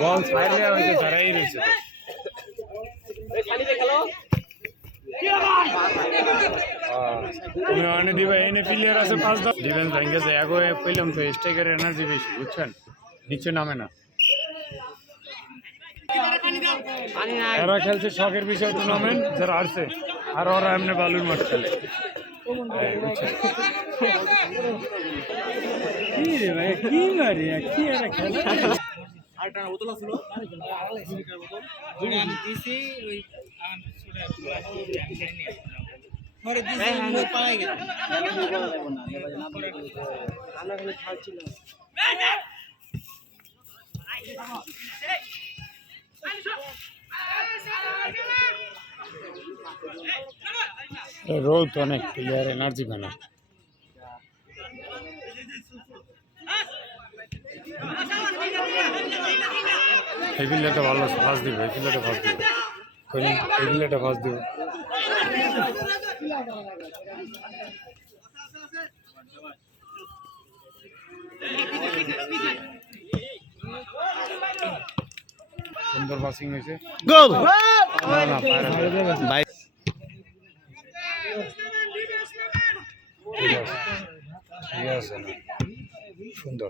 বল ছাইরে হইছে ধরাই রইছে তুমি অনে দিবা এনে প্লেয়ার আছে 5-10 ডিফেন্স ভেঙে যায় আগে কইলাম তো স্ট্রাইকার এনার্জি বেশি বুঝছেন নিচে নামে না এরা খেলছে শখের বিষয় টুর্নামেন্ট যারা আসছে আর ওরা এমনি বালুর মাঠ খেলে কি রে ভাই কি মারি কি এরা খেলে আরেকটা বোতল ছিল দুইটা আমি দিছি ওই পরে দিছি আমি পালাই গেল আমরা খালি খাচ্ছিল রোদ অনেক প্লেয়ার এনার্জি বানা এই বিল্লাটা ভালো ফাঁস দিব এই বিল্লাটা ফাঁস দিব এই বিল্লাটা ফাঁস দিব সুন্দর পাসিং হয়েছে গোল না ভাই ঠিক আছে সুন্দর